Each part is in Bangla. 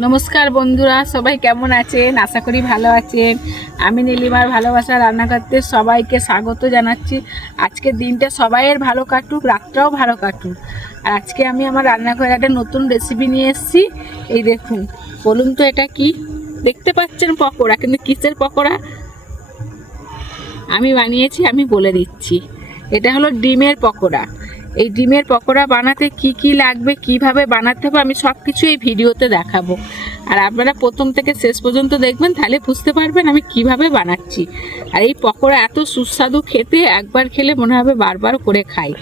নমস্কার বন্ধুরা, সবাই কেমন আছেন? আশা করি ভালো আছেন। আমি নীলিমার ভালোবাসা রান্না করতে সবাইকে স্বাগত জানাচ্ছি। আজকের দিনটা সবাইয়ের ভালো কাটুক, রাতটাও ভালো কাটুক। আর আজকে আমি আমার রান্নাঘরে একটা নতুন রেসিপি নিয়ে এসেছি। এই দেখুন, বলুন তো এটা কি? দেখতে পাচ্ছেন পকোড়া, কিন্তু কিসের পকোড়া আমি বানিয়েছি আমি বলে দিচ্ছি। এটা হলো ডিমের পকোড়া। এই ডিমের পকোড়া বানাতে কি কি লাগবে, কিভাবে বানাতে হবে, আমি সব কিছু এই ভিডিওতে দেখাবো। আর আপনারা প্রথম থেকে শেষ পর্যন্ত দেখবেন, তাহলে বুঝতে পারবেন আমি কিভাবে বানাচ্ছি। আর এই পকোড়া এত সুস্বাদু খেতে, একবার খেলে মনে হবে বারবার করে খাই।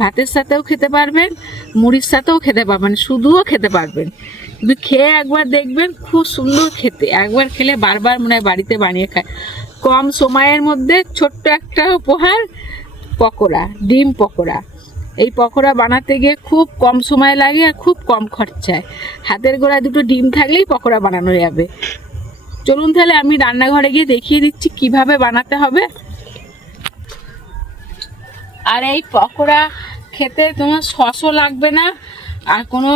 ভাতের সাথেও খেতে পারবেন, মুড়ির সাথেও খেতে পারবেন, শুধুও খেতে পারবেন। কিন্তু খেয়ে একবার দেখবেন, খুব সুন্দর খেতে। একবার খেলে বারবার মনে হয় বাড়িতে বানিয়ে খায়। কম সময়ের মধ্যে ছোট্ট একটা উপহার, পকোড়া, ডিম পকোড়া। এই পকোড়া বানাতে গিয়ে খুব কম সময় লাগে আর খুব কম খরচায়। হাতের গোড়ায় দুটো ডিম থাকলেই পকোড়া বানানো যাবে। চলুন তাহলে আমি রান্নাঘরে গিয়ে দেখিয়ে দিচ্ছি কিভাবে বানাতে হবে। আর এই পকোড়া খেতে তোমার সসও লাগবে না, আর কোনো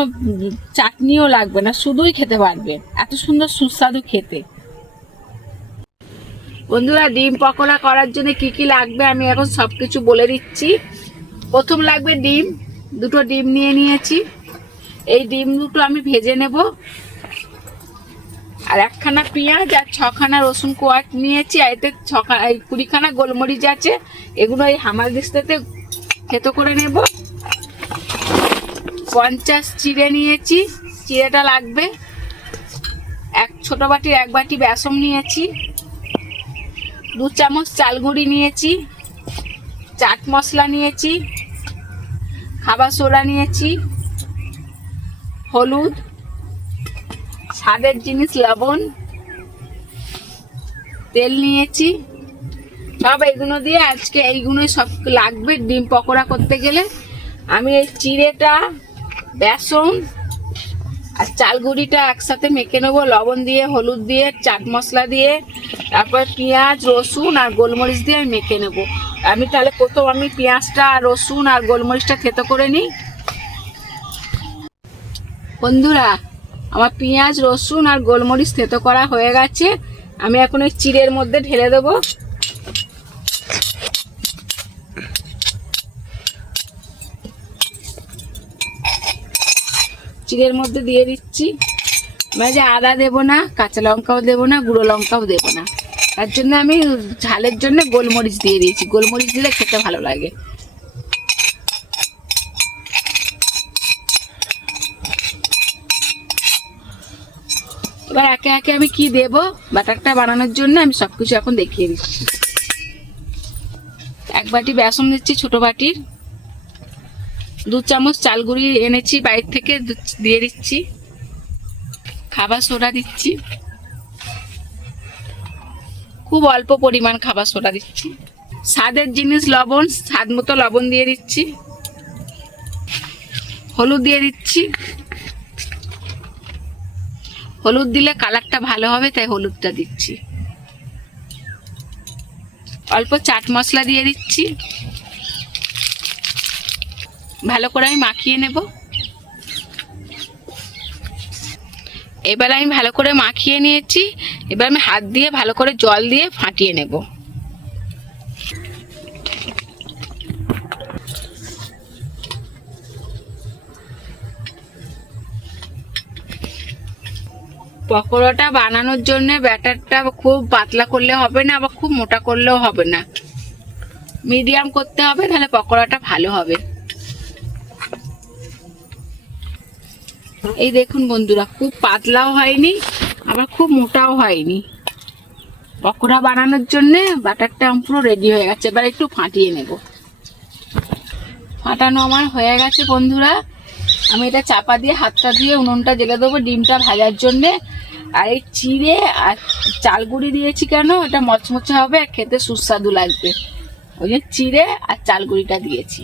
চাটনিও লাগবে না, শুধুই খেতে পারবে। এত সুন্দর সুস্বাদু খেতে। বন্ধুরা, ডিম পকোড়া করার জন্য কি কি লাগবে আমি এখন সব কিছু বলে দিচ্ছি। প্রথম লাগবে ডিম। দুটো ডিম নিয়ে নিয়েছি। এই ডিম দুটো আমি ভেজে নেব। আর একখানা পেঁয়াজ আর 6খানা রসুন কোয়াট নিয়েছি। আর এতে 20খানা গোলমরিচ আছে। এগুলো এই হামাল দিস্তাতে থেতো করে নেব। 50 চিড়ে নিয়েছি, চিড়েটা লাগবে। এক ছোট বাটির 1 বাটি বেসন নিয়েছি। 2 চামচ চালগুঁড়ি নিয়েছি। চাট মশলা নিয়েছি। খাবার সোডা নিয়েছি। হলুদ, স্বাদের জিনিস লবণ, তেল নিয়েছি। সব এইগুলো দিয়ে আজকে এইগুলোই সব লাগবে ডিম পকোড়া করতে গেলে। আমি এই চিড়েটা, বেসন আর চালগুঁড়িটা একসাথে মেখে নেবো, লবণ দিয়ে, হলুদ দিয়ে, চাট মশলা দিয়ে। তারপর পেঁয়াজ, রসুন আর গোলমরিচ দিয়ে আমি মেখে নেবো। আমি তাহলে প্রথম আমি পেঁয়াজটা, রসুন আর গোলমরিচটা থেতো করে নিই। বন্ধুরা, আমার পেঁয়াজ, রসুন আর গোলমরিচ থেতো করা হয়ে গেছে। আমি এখন ওই চিড়ের মধ্যে ঢেলে দেবো। চিড়ের মধ্যে দিয়ে দিচ্ছি। মানে আদা দেবো না, কাঁচা লঙ্কাও দেবো না, গুঁড়ো লঙ্কাও দেবো না। তার জন্য আমি ঝালের জন্য গোলমরিচ দিয়ে দিয়েছি। গোলমরিচ দিলে খেতে ভালো লাগে। এবার একে একে আমি কি দেব ব্যাটারটা বানানোর জন্য আমি সবকিছু এখন দেখিয়ে দিচ্ছি। 1 বাটি বেসন দিচ্ছি, ছোট বাটির। 2 চামচ চালগুঁড়ি এনেছি বাইরে থেকে, দিয়ে দিচ্ছি। খাবার সোডা দিচ্ছি, খুব অল্প পরিমাণ খাবার সোডা দিচ্ছি। স্বাদের জিনিস লবণ, স্বাদ মতো লবণ দিয়ে দিচ্ছি। হলুদ দিয়ে দিচ্ছি। হলুদ দিলে কালারটা ভালো হবে, তাই হলুদটা দিচ্ছি। অল্প চাট মশলা দিয়ে দিচ্ছি। ভালো করে আমি মাখিয়ে নেব। এবার আমি ভালো করে মাখিয়ে নিয়েছি। এবার আমি হাত দিয়ে ভালো করে জল দিয়ে ফাটিয়ে নেব। পকোড়াটা বানানোর জন্য ব্যাটারটা খুব পাতলা করলে হবে না, আবার খুব মোটা করলেও হবে না, মিডিয়াম করতে হবে, তাহলে পকোড়াটা ভালো হবে। এই দেখুন বন্ধুরা, খুব পাতলাও হয়নি, আবার খুব মোটাও হয়নি। পকোড়া বানানোর জন্য ব্যাটারটা পুরো রেডি হয়ে গেছে। এবার একটু ফাটিয়ে নেব। ফাটানো আমার হয়ে গেছে বন্ধুরা। আমি এটা চাপা দিয়ে হাতটা দিয়ে উনুনটা জ্বেলে দেবো ডিমটা ভাজার জন্যে। আর এই চিড়ে আর চালগুঁড়ি দিয়েছি কেন, এটা মচমচে হবে আর খেতে সুস্বাদু লাগবে, ওই যে চিড়ে আর চালগুঁড়িটা দিয়েছি।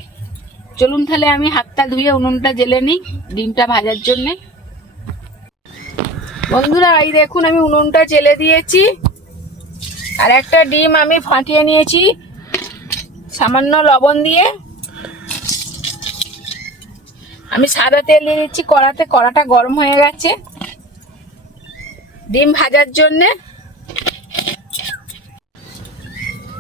চলুন তাহলে আমি হাতটা ধুয়ে উনুনটা জ্বেলে নিই ডিমটা ভাজার জন্যে। বন্ধুরা, এই দেখুন আমি উনুনটা জ্বেলে দিয়েছি। আর একটা ডিম আমি ফাটিয়ে নিয়েছি সামান্য লবণ দিয়ে। আমি সাদা তেল দিয়ে দিচ্ছি কড়াতে। কড়াটা গরম হয়ে গেছে। ডিম ভাজার জন্যে।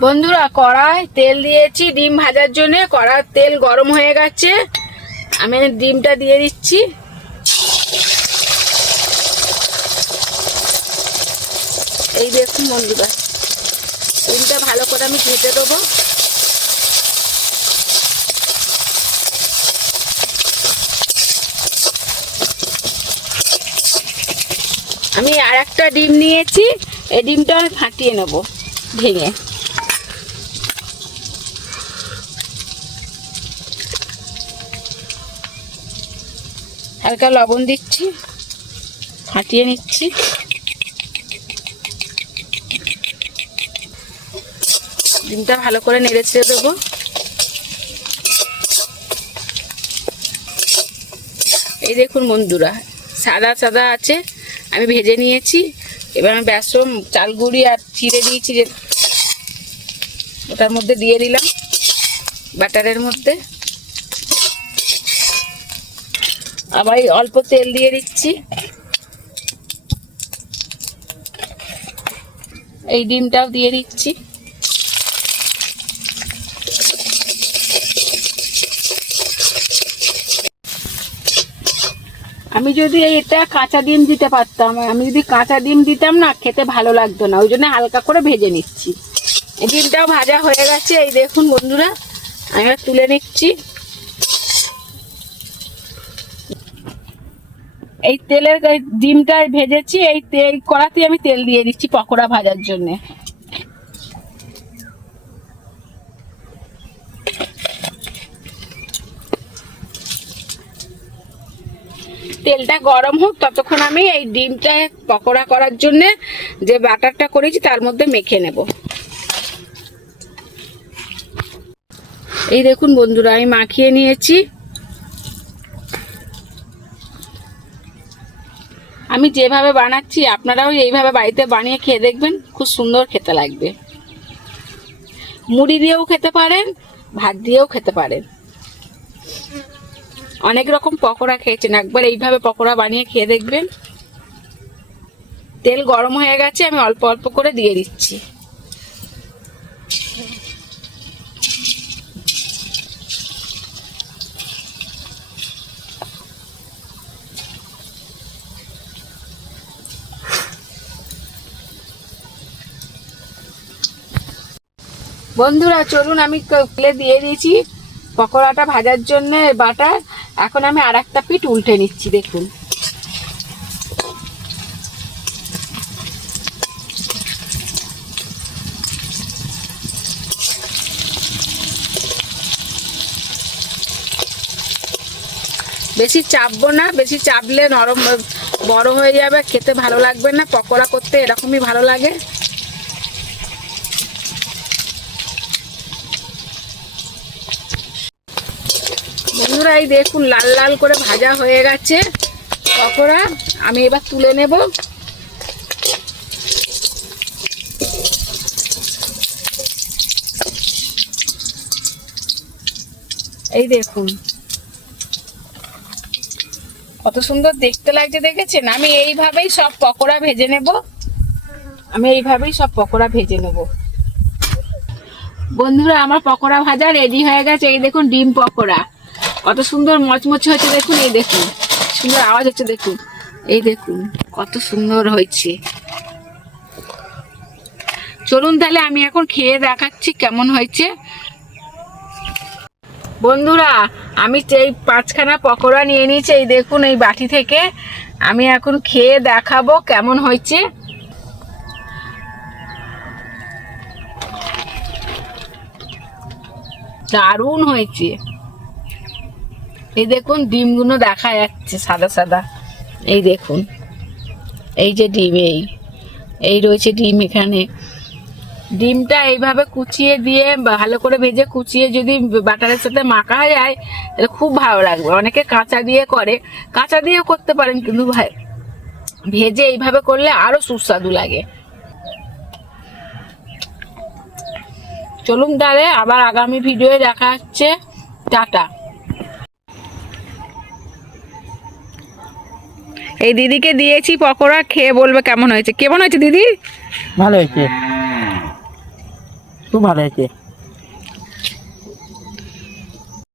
বন্ধুরা কড়ায় তেল দিয়েছি ডিম ভাজার জন্য, কড়ার তেল গরম হয়ে গেছে, আমি ডিমটা দিয়ে দিচ্ছি। এই দেখুন বন্ধুরা, ডিমটা ভালো করে আমি ভেজে দেবো। আমি আর একটা ডিম নিয়েছি, এই ডিমটা ফাটিয়ে নেব ভেঙে। হালকা লবণ দিচ্ছি, ফাটিয়ে নিচ্ছি। ডিমটা ভালো করে নেড়ে ছেড়ে দেবো। এই দেখুন বন্ধুরা, সাদা সাদা আছে, আমি ভেজে নিয়েছি। এবার আমি বেসন, চাল গুঁড়ি আর চিড়ে দিয়েছি যে ওটার মধ্যে দিয়ে দিলাম, বাটারের মধ্যে। আবার অল্প তেল দিয়ে দিচ্ছি। এই ডিমটাও দিয়ে দিচ্ছি। আমি যদি এটা কাঁচা ডিম দিতে পারতাম, আমি যদি কাঁচা ডিম দিতাম না, খেতে ভালো লাগতো না, ওই জন্য হালকা করে ভেজে নিচ্ছি। এই ডিমটাও ভাজা হয়ে গেছে, এই দেখুন বন্ধুরা, আমি তুলে নিচ্ছি। এই তেলের ডিমটা ভেজেছি, এই তেল কড়াতে আমি তেল দিয়ে দিচ্ছি পকোড়া ভাজার জন্য। তেলটা গরম হোক, ততক্ষণ আমি এই ডিমটা পকোড়া করার জন্য যে বাটারটা করেছি তার মধ্যে মেখে নেব। এই দেখুন বন্ধুরা, আমি মাখিয়ে নিয়েছি। আমি যেভাবে বানাচ্ছি আপনারাও এইভাবে বাড়িতে বানিয়ে খেয়ে দেখবেন, খুব সুন্দর খেতে লাগবে। মুড়ি দিয়েও খেতে পারেন, ভাত দিয়েও খেতে পারেন। অনেক রকম পকোড়া খেয়েছেন, একবার এইভাবে পকোড়া বানিয়ে খেয়ে দেখবেন। তেল গরম হয়ে গেছে, আমি অল্প অল্প করে দিয়ে দিচ্ছি। বন্ধুরা চলুন, আমি তেলে দিয়ে দিয়েছি পকোড়াটা ভাজার জন্য বাটার। এখন আমি আর একটা পিঠ উল্টে নিচ্ছি। দেখুন বেশি চাপবো না, বেশি চাপলে নরম বড় হয়ে যাবে, খেতে ভালো লাগবে না। পকোড়া করতে এরকমই ভালো লাগে। বন্ধুরা এই দেখুন, লাল লাল করে ভাজা হয়ে গেছে পকোড়া, আমি এবার তুলে নেব। এই দেখুন কত সুন্দর দেখতে লাগছে, দেখেছেন? আমি এইভাবেই সব পকোড়া ভেজে নেব। বন্ধুরা আমার পকোড়া ভাজা রেডি হয়ে গেছে। এই দেখুন ডিম পকোড়া কত সুন্দর মচমচে হয়েছে, দেখুন। এই দেখুন সুন্দর আওয়াজ হচ্ছে, দেখুন। এই দেখুন কত সুন্দর হয়েছে। চলুন তাহলে আমি এখন খেয়ে দেখাচ্ছি কেমন হয়েছে। বন্ধুরা আমি এই 5খানা পকোড়া নিয়ে নিয়েছি, এই দেখুন এই বাটি থেকে। আমি এখন খেয়ে দেখাবো কেমন হয়েছে। দারুণ হয়েছে। এই দেখুন ডিমগুলো দেখা যাচ্ছে সাদা সাদা। এই দেখুন এই যে ডিম, এই রয়েছে ডিম এখানে। ডিমটা এইভাবে কুচিয়ে দিয়ে ভালো করে ভেজে কুচিয়ে যদি বাটারের সাথে মাখা যায় তাহলে খুব ভালো লাগবে। অনেকে কাঁচা দিয়ে করে, কাঁচা দিয়েও করতে পারেন, কিন্তু ভেজে এইভাবে করলে আরো সুস্বাদু লাগে। চলুন তাহলে আবার আগামী ভিডিওয়ে দেখা হচ্ছে। টাটা। এই দিদিকে দিয়েছি পকোড়া, খেয়ে বলবে কেমন হয়েছে। কেমন হয়েছে দিদি? ভালো হয়েছে, খুব ভালো হয়েছে।